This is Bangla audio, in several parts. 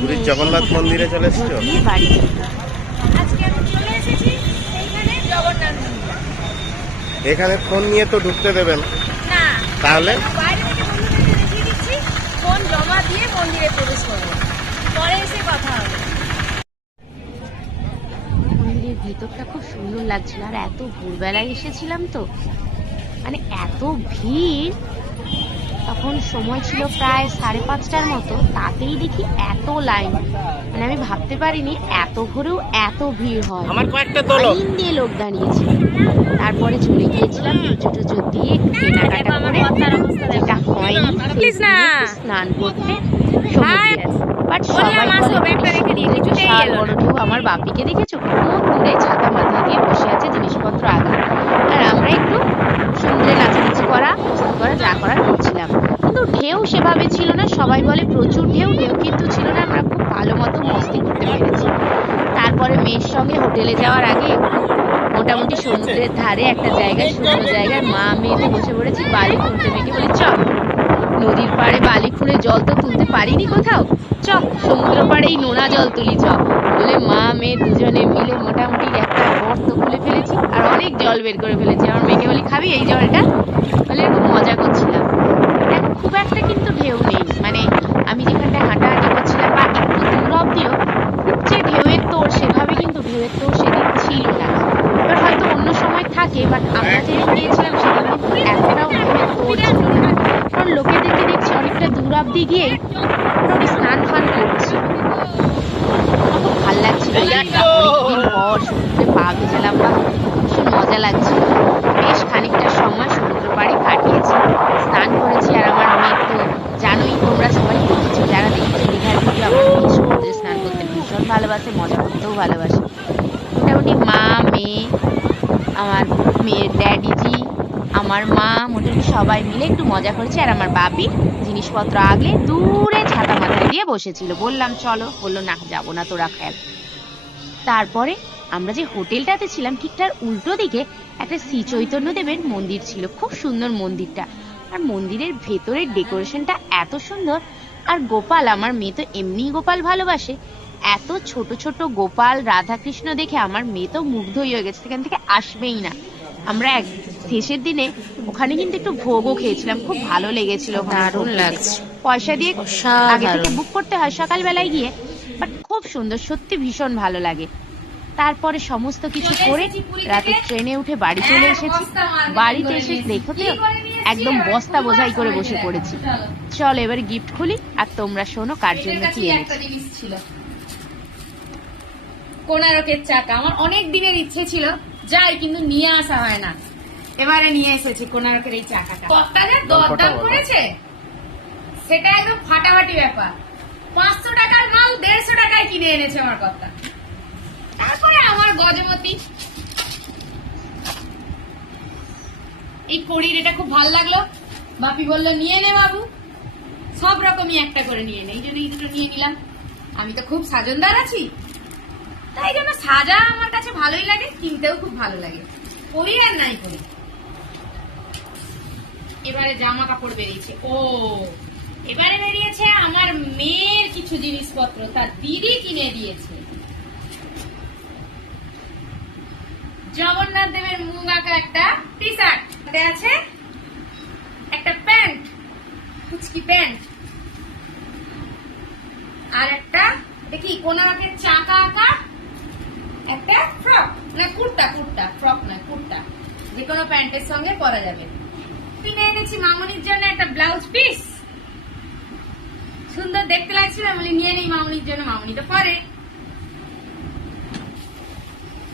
পুরীর জগন্নাথ মন্দিরে চলে এসছো? পুজো দিয়ে বাড়ি ফিরলাম। আজকে আমি চলে এসেছি এইখানে জগন্নাথ মন্দির। এখানে ফোন নিয়ে তো ঢুকতে দেবেন। তাহলে? বাইরে থেকে বন্ধুদেরকে দেখিয়ে দিচ্ছি। ফোন জমা দিয়ে মন্দিরে প্রবেশ করব পরে এসে কথা হবে। মন্দিরের ভেতরটা খুব সুন্দর লাগছিল। আর এত ভোরবেলায় এসেছিলাম তো। মানে এত ভিড়। তখন সময় ছিল প্রায় সাড়ে পাঁচটার মতো তাতেই দেখি এত লাইন। মানে আমি ভাবতে পারিনি এত ভোরেও এত ভিড় হয়। আমার কয়েকটা লাইন দিয়ে লোক দাঁড়িয়েছে। তারপরে চলে গিয়েছিলাম পুজো টুজো দিয়ে কেনাকাটা করে যেটা হয়নি। স্নান করতে বাট সবাই। বড় ঢেউ আমার বাপিকে দেখেছ খুব দূরে ছাতা মাথা দিয়ে বসে আছে জিনিসপত্র আগে। আর আমরা একটু সমুদ্রে নাচানাচি করা করা যা করার ঢেউ সেভাবে ছিল না, সবাই বলে প্রচুর ঢেউ ঢেউ কিন্তু ছিল না, আমরা খুব ভালো মতো মস্তি করতে পেরেছি। তারপরে মেয়ের সঙ্গে হোটেলে যাওয়ার আগে মোটামুটি সমুদ্রের ধারে একটা জায়গায় শুকনো জায়গায় মা মেয়েতে বসে পড়েছি বালি খুঁড়তে। মেয়েকে বলি চ নদীর পাড়ে বালি খুঁড়ে জল তো তুলতে পারিনি কোথাও। চ সমুদ্র পাড়ে এই নোনা জল তুলি চ বলে মা, মেয়ে দুজনে মিলে মোটামুটি একটা গর্ত খুলে ফেলেছি, আর অনেক জল বের করে ফেলেছি। আমার মেয়েকে বলি, খাবি এই জলটা বলে খুব মজা করছিলাম। খুব একটা কিন্তু ঢেউ নেই। মানে আমি যেখানটায় হাঁটাহাঁটি করছিলাম বা একটু দূর অব্দিও যে ঢেউয়ের তোর সেভাবে কিন্তু ঢেউয়ের তোর সেদিন ছিল না। এবার হয়তো অন্য সময় থাকে বাট আমরা যেদিন গিয়েছিলাম সেদিন কিন্তু এতটাও ঢেউয়ের তোর ছিল না। কারণ লোকেদেরকে দেখছি অনেকটা দূর অব্দি গিয়েই মোটামুটি স্নান ফান করছে। খুব ভালো লাগছিল দিনটা অনেকদিন পর সমুদ্রে পা ভেজালাম বা ভীষণ মজা লাগছিল। বেশ খানিকটা সময় সমুদ্র পাড়ে কাটিয়েছি। স্নান আর আমার মেয়ে তো জানোই তোমরা সবাই দেখেছ, যারা দেখেছ, দীঘার ভিডিও আমার মেয়ে সমুদ্রে স্নান করতে ভীষণ ভালোবাসে, মজা করতেও ভালোবাসে। মোটামুটি মা, মেয়ে, আমার মেয়ের ড্যাডিজি আমার মা, মোটামুটি সবাই মিলে একটু মজা করেছে, আর আমার বাপি জিনিসপত্র আগলে দূরে ছাতা মাথায় দিয়ে বসেছিল। বললাম, চলো। বলল, না, যাব না তোরা, খেল। তারপরে আমরা যে হোটেলটাতে ছিলাম, ঠিক তার উল্টো দিকে একটা শ্রী চৈতন্য দেবের মন্দির ছিল, খুব সুন্দর মন্দিরটা। আর মন্দিরের ভেতরের ডেকোরেশনটা এত সুন্দর। আর গোপাল আমার মেয়ে তো এমনি গোপাল ভালোবাসে। এত ছোট ছোট গোপাল রাধাকৃষ্ণ দেখে আমার মেয়ে তো মুগ্ধই হয়ে গেছে সেখান থেকে আসবেই না। আমরা এক শেষের দিনে ওখানে কিন্তু একটু ভোগও খেয়েছিলাম খুব ভালো লেগেছিল দারুণ লাগছে। পয়সা দিয়ে আগে থেকে বুক করতে হয় সকালবেলায় গিয়ে বাট খুব সুন্দর সত্যি ভীষণ ভালো লাগে। তারপরে সমস্ত কিছু করে রাতে ট্রেনে উঠে বাড়ি চলে এসেছি। বাড়িতে এসে দেখো তো একদম বস্তা বোঝাই করে বসে পড়েছি। চল এবারে গিফট খুলি আর তোমরা শোনো কার জন্য কি এনেছি। ছিল। কোনারকের চাকা। আমার অনেক দিনের ইচ্ছে ছিল যাই কিন্তু নিয়ে আসা হয় না। এবারে নিয়ে এসেছি কোনারকের এই চাকাটা। কতটা যে দরদাম করেছে? সেটা একদম ফাটাফাটি ব্যাপার। পাঁচশো টাকার মাল দেড়শো টাকায় কিনে এনেছে আমার কথা তারপরে আমার গজমতি এই কড়ির এটা খুব ভালো লাগল। বাপি বলল, নিয়ে নে বাবু। সব রকমই একটা করে নিয়ে নে। এই জন্য এই দুটো নিয়ে নিলাম। আমি তো খুব সাজনদার আছি। তাই জন্য সাজা আমার কাছে ভালোই লাগে, কিনতেও খুব ভালো লাগে। করি আর নাই করি এবারে জামা কাপড় বেরিয়েছে। ও, এবারে বেরিয়েছে আমার মেয়ের কিছু জিনিসপত্র। তার দিদি কিনে দিয়েছে। জগন্নাথ দেবের মুখ আঁকা একটা টি শার্ট আছে একটা প্যান্ট কুচকি প্যান্ট। আর একটা দেখি কোনারকের চাকা আঁকা একটা ফ্রক, না কুর্তা কুর্তা, ফ্রক নয় কুর্তা। যে কোনো প্যান্টের সঙ্গে পরা যাবে। কিনে এনেছি মামনির জন্য একটা ব্লাউজ পিস। সুন্দর দেখতে লাগছিল আমি নিয়ে নেই, মামনির জন্য মামনি তো পরে।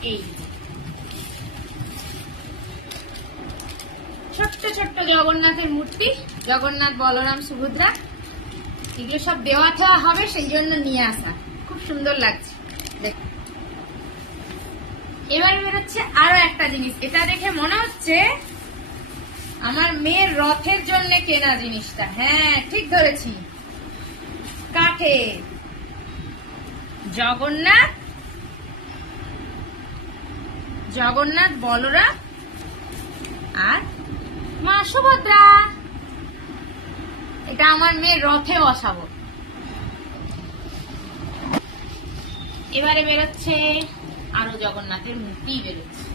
এই। ছোট্ট ছোট্ট জগন্নাথের মূর্তি, জগন্নাথ, বলরাম, সুভদ্রা। এগুলো সব দেওয়া ঠেওয়া হবে, সেই জন্য নিয়ে আসা। খুব সুন্দর লাগছে। দেখ। এবার বেরোচ্ছে আরও একটা জিনিস। এটা দেখে মনে হচ্ছে আমার মেয়ের রথের জন্য কেনা জিনিসটা। হ্যাঁ ঠিক ধরেছি। কাঠে। জগন্নাথ জগন্নাথ, বলরাম আর মা, সুভদ্রা। এটা আমার মেয়ের রথে বসাবো। এবারে বেরোচ্ছে আরও জগন্নাথের মূর্তি বেরোচ্ছে।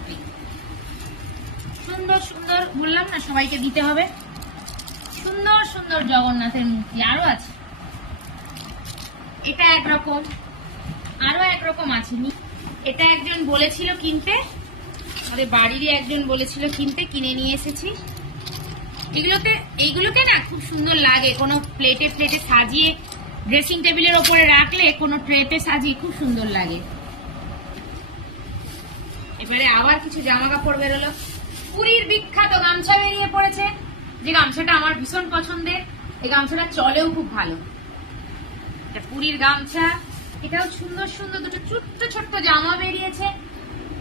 সুন্দর সুন্দর, বললাম না, সবাইকে দিতে হবে। সুন্দর সুন্দর জগন্নাথের মূর্তি আরও আছে। এটা একরকম, আরও একরকম আছে। এটা একজন বলেছিল কিনতে, আমাদের বাড়িরই একজন বলেছিল কিনতে, কিনে নিয়ে এসেছি। এগুলোতে এইগুলোকে না খুব সুন্দর লাগে। কোনো প্লেটে প্লেটে সাজিয়ে ড্রেসিং টেবিলের ওপরে রাখলে কোনো ট্রেতে সাজিয়ে খুব সুন্দর লাগে। এবারে আবার কিছু জামা কাপড় বেরোলো। পুরীর বিখ্যাত গামছা বেরিয়ে পড়েছে। যে গামছাটা আমার ভীষণ পছন্দের, এই গামছাটা চলেও খুব ভালো। এটা পুরীর গামছা। এটাও সুন্দর সুন্দর দুটো ছোট্ট ছোট্ট জামা বেরিয়েছে।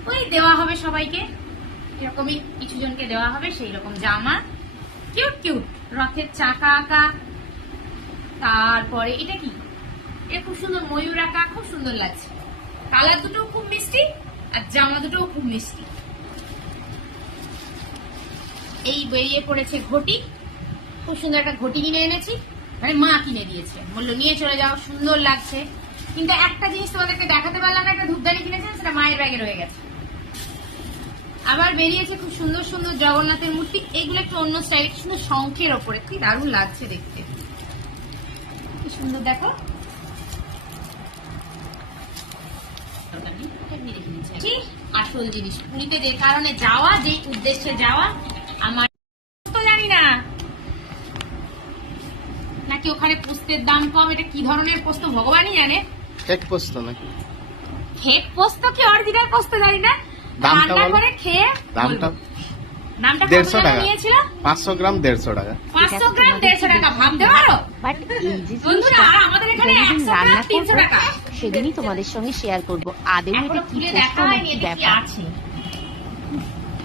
ওই দেওয়া হবে সবাইকে। এরকমই কিছু জনকে দেওয়া হবে সেই রকম জামা। কিউট কিউট রথের চাকা আঁকা। তারপরে এটা কি? এটা খুব সুন্দর ময়ূর আঁকা, খুব সুন্দর লাগছে। কালার দুটো খুব মিষ্টি আর জামা দুটোও খুব মিষ্টি। এই বেরিয়ে পড়েছে ঘটি। খুব সুন্দর একটা ঘটি কিনে এনেছি। মানে মা কিনে দিয়েছে। বলল, নিয়ে চলে যাও, সুন্দর লাগছে। কিন্তু একটা জিনিস তোমাদেরকে দেখাতে পারলাম না, একটা ধূপদানি কিনেছেন, সেটা মায়ের ব্যাগে রয়ে গেছে। আবার বেরিয়েছে খুব সুন্দর সুন্দর জগন্নাথের মূর্তি। এগুলো একটু অন্য স্টাইল সুন্দর শঙ্খের ওপরে। কি দারুণ লাগছে দেখতে। কি সুন্দর দেখো। আসল জিনিস পুরীতে যে কারণে যাওয়া যে উদ্দেশ্যে যাওয়া আমার তো জানি না। নাকি ওখানে পোস্তের দাম কম? এটা কি ধরনের পোস্ত? ভগবানই জানে। এক পোস্ত নাকি? খেক পোস্ত কি অরিজিনাল পোস্ত জানি না। দামটা বলো। খেয়ে দামটা বলব। নামটা কত দেড়শো টাকা পাঁচশো গ্রাম দেড়শো টাকা। পাঁচশো গ্রাম দেড়শো টাকা ভাবতে পারো? বাট এই যে বন্ধুরা আমাদের এখানে রান্না তিনশো টাকা। সেদিনই তোমাদের সঙ্গে শেয়ার করব। আদেও এটা কি পোস্ত নাকি ব্যাপার।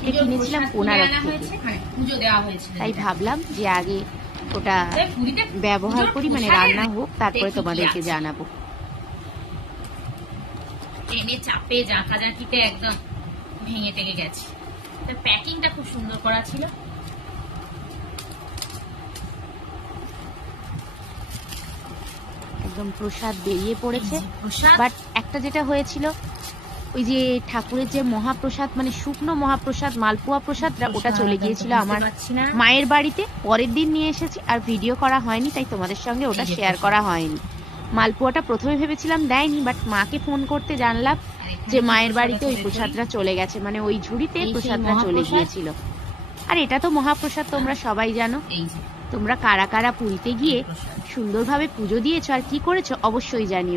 এটা কিনেছিলাম কোনারক হয়েছে, মানে পুজো দেওয়া হয়েছিল তাই ভাবলাম যে আগে ওটা ব্যবহার করি মানে রান্না হোক তারপরে তোমাদেরকে জানাব। ট্রেনে চাপে জাঁকা জাঁকিতে একদম। ভেঙে টেকে গেছে। তার প্যাকিংটা খুব সুন্দর করা ছিল। একদম প্রসাদ বেরিয়ে পড়েছে। বাট একটা যেটা হয়েছিল ওই যে ঠাকুরের যে মহাপ্রসাদ মানে শুকনো মহাপ্রসাদ মালপোয়া প্রসাদ ওটা চলে গিয়েছিল আমার মায়ের বাড়িতে। পরের দিন নিয়ে এসেছি আর ভিডিও করা হয়নি তাই তোমাদের সঙ্গে ওটা শেয়ার করা হয়নি। মালপোয়াটা প্রথমে ভেবেছিলাম দেয়নি বাট মাকে ফোন করতে জানলাম। যে মায়ের বাড়িতে ওই প্রসাদটা চলে গেছে মানে ওই ঝুড়িতে প্রসাদটা চলে গিয়েছিল। আর এটা তো মহাপ্রসাদ তোমরা সবাই জানো। তোমরা কারা কারা পুরীতে গিয়ে। সুন্দরভাবে পুজো দিয়েছ আর কি করেছ অবশ্যই জানিও।